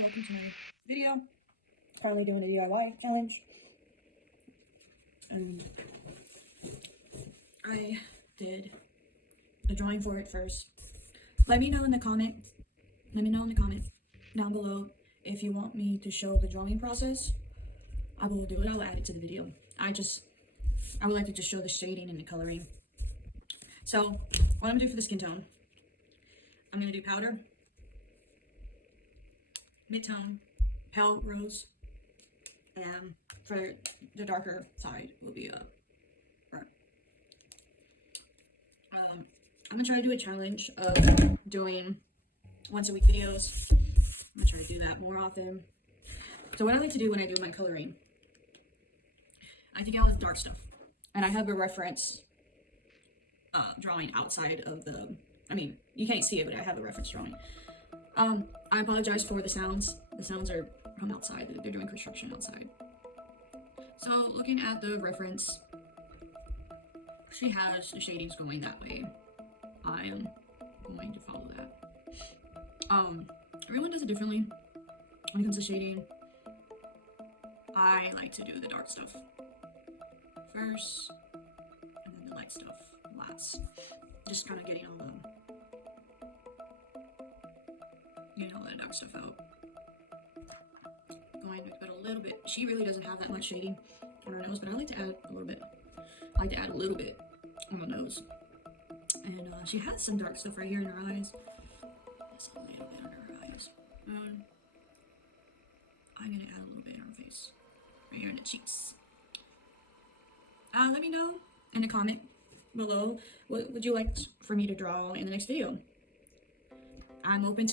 welcome to my video. Currently doing a DIY challenge. I did the drawing for it first. Let me know in the comment down below if you want me to show the drawing process. I will do it. I'll add it to the video. I would like to just show the shading and the coloring. So what I'm gonna do for the skin tone, I'm gonna do powder, mid-tone, pale rose, and for the darker side will be burnt. I'm gonna try to do a challenge of doing once a week videos. I'm gonna try to do that more often. So what I like to do when I do my coloring, I take out the dark stuff, and I have a reference drawing outside of the, I mean, you can't see it, but I have a reference drawing. I apologize for the sounds. The sounds are from outside. They're doing construction outside. So looking at the reference, she has the shadings going that way. I am going to follow that. Everyone does it differently when it comes to shading. I like to do the dark stuff first, and then the light stuff last. Just kind of getting all the dark stuff out. Going with it a little bit. She really doesn't have that much shading on her nose, but I like to add a little bit. I like to add a little bit on the nose. And she has some dark stuff right here in her eyes. Just a little bit under her eyes. And I'm gonna add a little bit in her face. Right here in the cheeks. Let me know in the comment below what would you like for me to draw in the next video. I'm open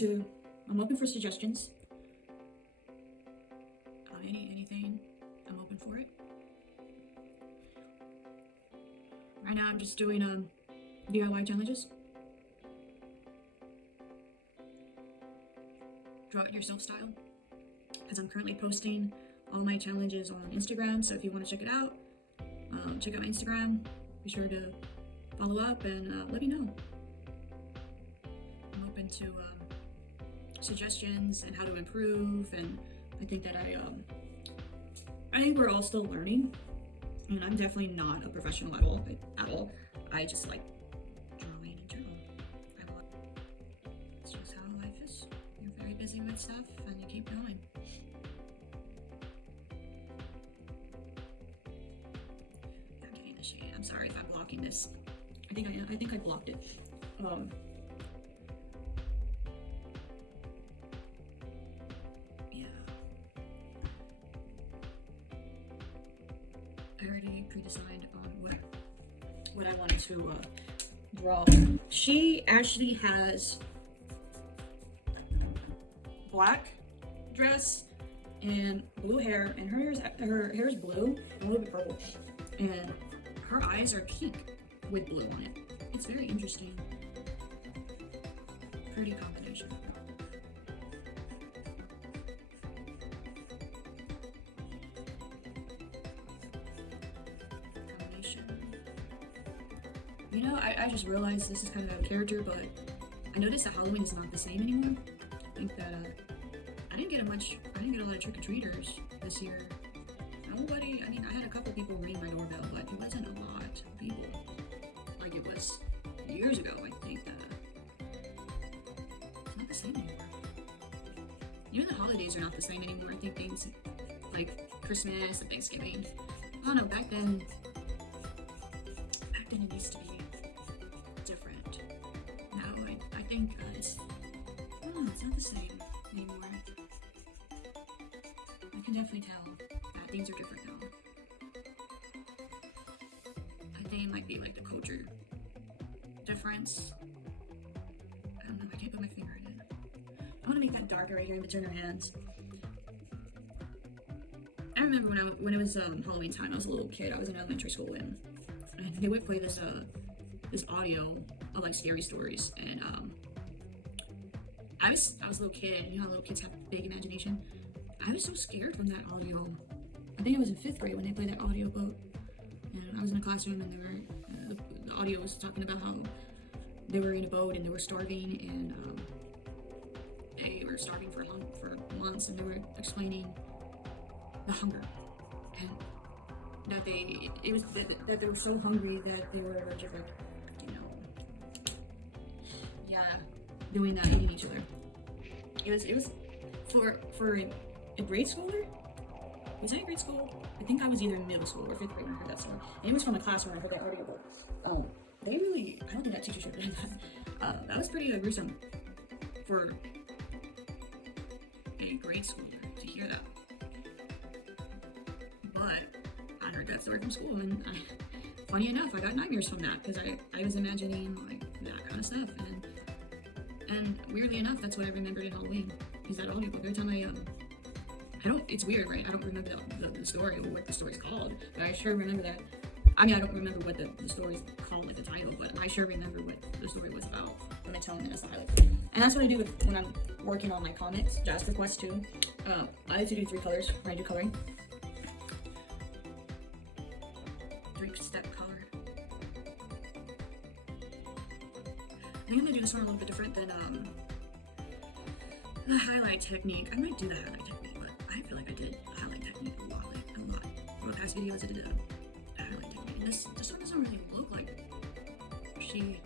for suggestions. Anything, I'm open for it. Right now I'm just doing DIY challenges. Draw it yourself style, because I'm currently posting all my challenges on Instagram, so if you want to check it out, check out my Instagram. Be sure to follow up and let me know. I'm open to suggestions and how to improve, and I think that I think we're all still learning, and I'm definitely not a professional at all. I just like drawing in general. It's just how life is. You're very busy with stuff, and you keep going. I'm getting the shade. I'm sorry if I'm blocking this. I think I blocked it. I already pre-designed on what I wanted to draw. She actually has black dress and blue hair, and her hair is blue, a little bit purple, and her eyes are pink with blue on it. It's very interesting. Pretty combination. You know, I just realized this is kind of out of character, but I noticed that Halloween is not the same anymore. I think that I didn't get a lot of trick-or-treaters this year. Nobody, I mean, I had a couple people ring my doorbell, but it wasn't a lot of people. Like it was years ago. I think that it's not the same anymore. Even the holidays are not the same anymore. I think things like Christmas and Thanksgiving, I don't know, back then it used to be different. Now I think it's not the same anymore. I can definitely tell that things are different now. I think it might be like the culture difference. I don't know, I can't put my finger in it. I want to make that darker right here in between her hands. I remember when it was Halloween time, I was a little kid. I was in elementary school, and they would play this audio of like scary stories, and I was a little kid, and you know how little kids have big imagination. I was so scared when that audio think it was in 5th grade when they played that audio boat. And I was in a classroom and they were, the audio was talking about how they were in a boat and they were starving, and they were starving for months, and they were explaining the hunger, and that they were so hungry that they were just like, doing that, eating each other. It was for a grade schooler. Was I in grade school? I think I was either in middle school or 5th grade when I heard that story. And it was from a class where I heard that audiobook. They really, I don't think that teacher should have done that. That was pretty gruesome for a grade schooler to hear that. But I heard that story from school, and funny enough, I got nightmares from that because I was imagining like that kind of stuff, and weirdly enough, that's what I remembered in Halloween, is that audiobook. Every time it's weird, right? I don't remember the story or what the story's called, but I sure remember that. I mean, I don't remember what the story's called, like the title, but I sure remember what the story was about when I tell them as the highlight. And that's what I do when I'm working on my comics, Jasper Quest 2. I like to do 3 colors when I do coloring. 3-step color. I think I'm gonna do this one a little bit different than the highlight technique. I might do the highlight technique, but I feel like I did the highlight technique a lot. For the past videos, I did a highlight technique. And this one doesn't really look like she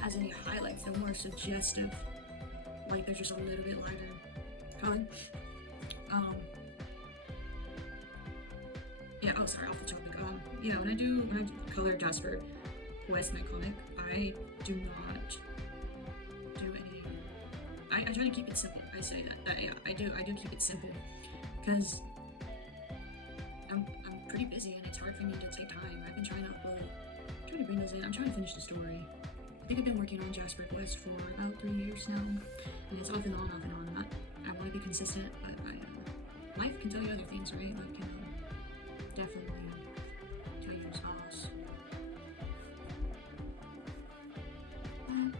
has any highlights. They're more suggestive. Like they're just a little bit lighter color. Yeah. Oh, sorry, off the topic. Yeah, when I do color Jasper Quest, my comic, I do not do any. I try to keep it simple. I say that. Yeah, I do keep it simple because I'm pretty busy and it's hard for me to take time. I've been trying to bring those in. I'm trying to finish the story. I think I've been working on Jasper Quest for about 3 years now, and it's off and on. I want to be consistent, but life can tell you other things, right? Life can definitely tell you sauce.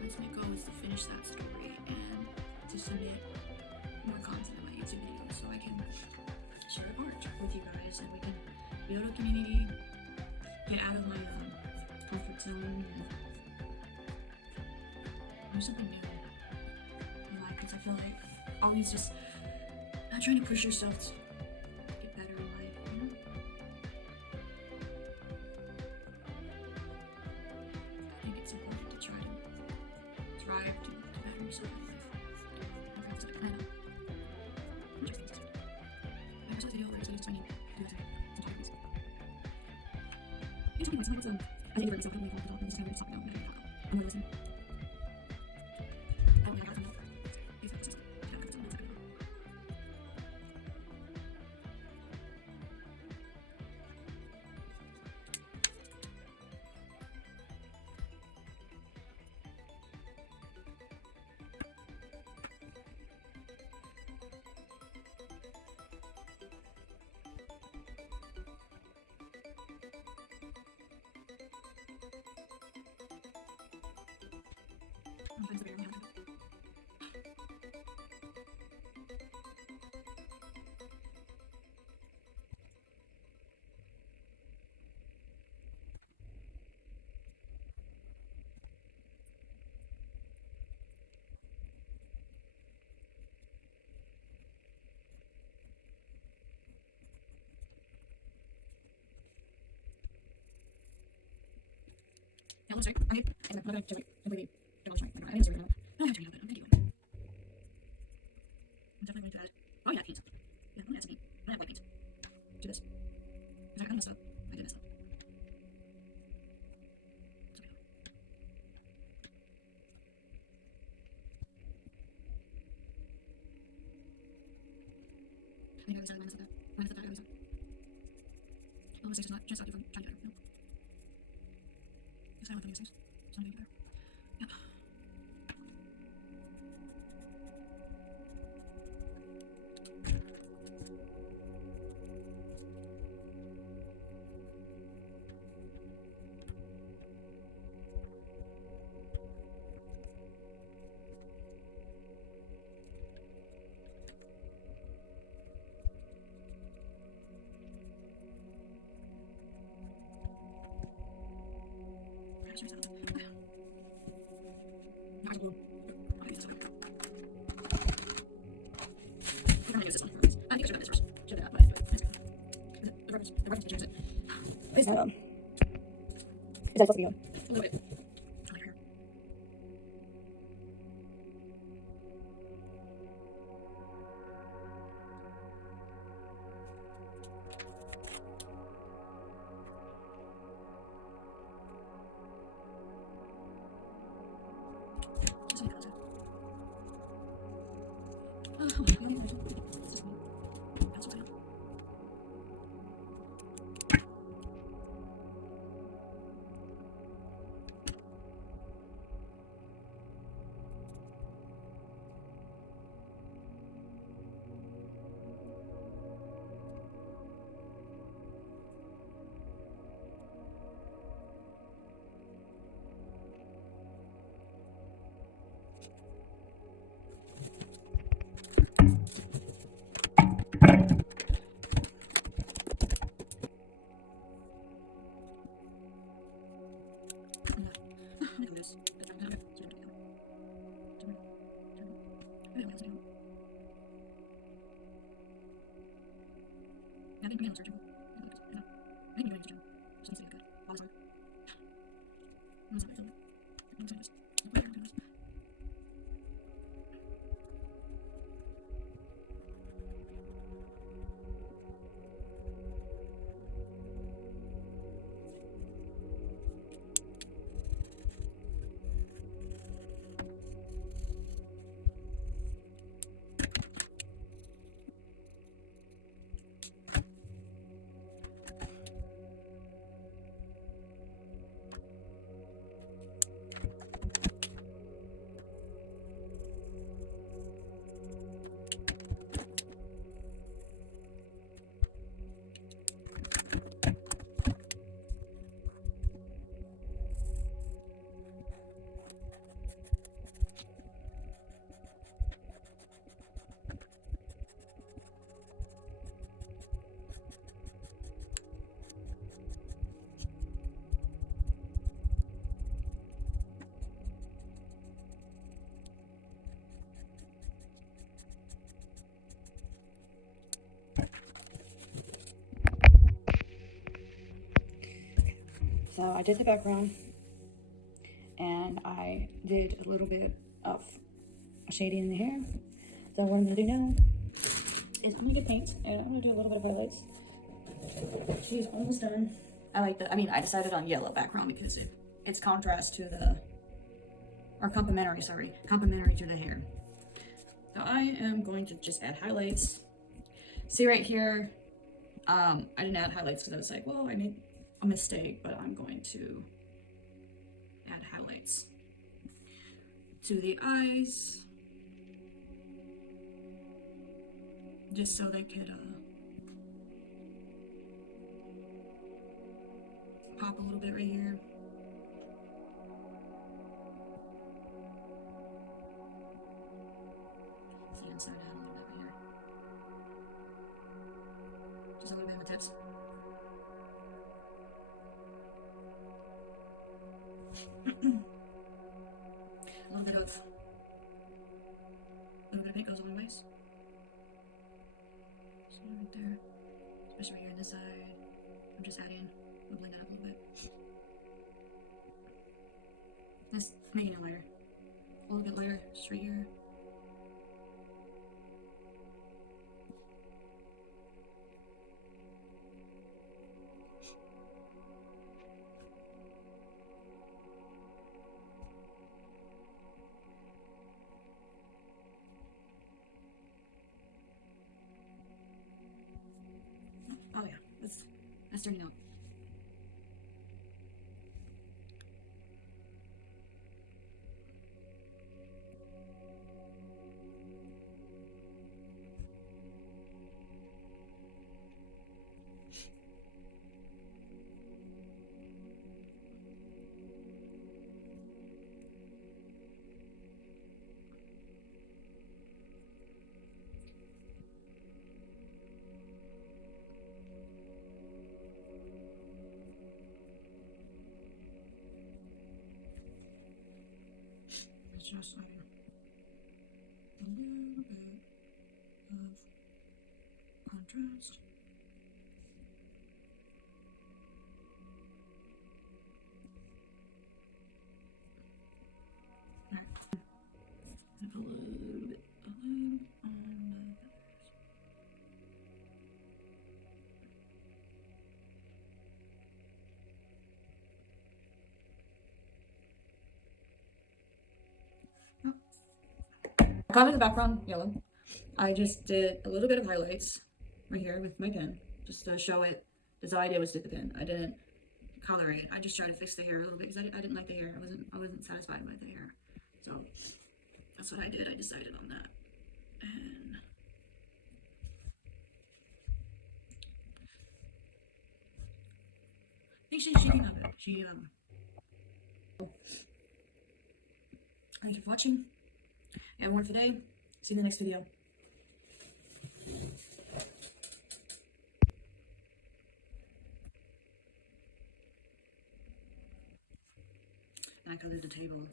What's my goal is to finish that story and to submit more content in my YouTube videos so I can share art with you guys, and we can build a community, get out of my comfort zone, and do something new in life, because I feel like always just not trying to push yourself to get better in life, you know? I think it's important to try to better yourself in life. I saw this video where I was just trying to do some topics. It's something like I think for myself, I don't really want to talk, and this is kind of just talking about I'm not listening. I don't have to know. Yeah, I'm sorry. Okay. I'm not going to completely demonstrate. I didn't say it. I don't have to read it, but I'm going to do it. I'm definitely going to add. Oh, yeah, paint. Yeah, I'm going to add some paint. I'm going to add white paint to this. Because I messed up. I did mess up. It's okay. I think I always said that. When I said that, I always said. Well, mistakes just not you from trying to do better. No. Because I went through mistakes. So I'm going to do better. Yep. Is that supposed to be on? A little bit. So I did the background, and I did a little bit of shading in the hair. So what I'm gonna do now is I'm gonna get paint, and I'm gonna do a little bit of highlights. She's almost done. I decided on yellow background because it's contrast to the, or complementary to the hair. So I am going to just add highlights. See right here, I didn't add highlights because I was like, well, I made a mistake, but I'm going to add highlights to the eyes just so they could pop a little bit right here. See, and start adding a little bit right here. Just a little bit of tips. A little bit of paint goes a long ways. So right there, especially right here on this side, I'm just adding, I'll blend that up a little bit. Just making it lighter, a little bit lighter, just right here. Oh yeah, that's turning out. It's just like a little bit of contrast. Alright. A little bit on the feathers. I covered the background yellow. I just did a little bit of highlights right here with my pen, just to show it. As I did was did the pen. I didn't color it. I just tried to fix the hair a little bit because I didn't like the hair. I wasn't satisfied with the hair. So that's what I did. I decided on that. And I think she can have it. Thank you for watching. And more for today. See you in the next video. And I colored the table.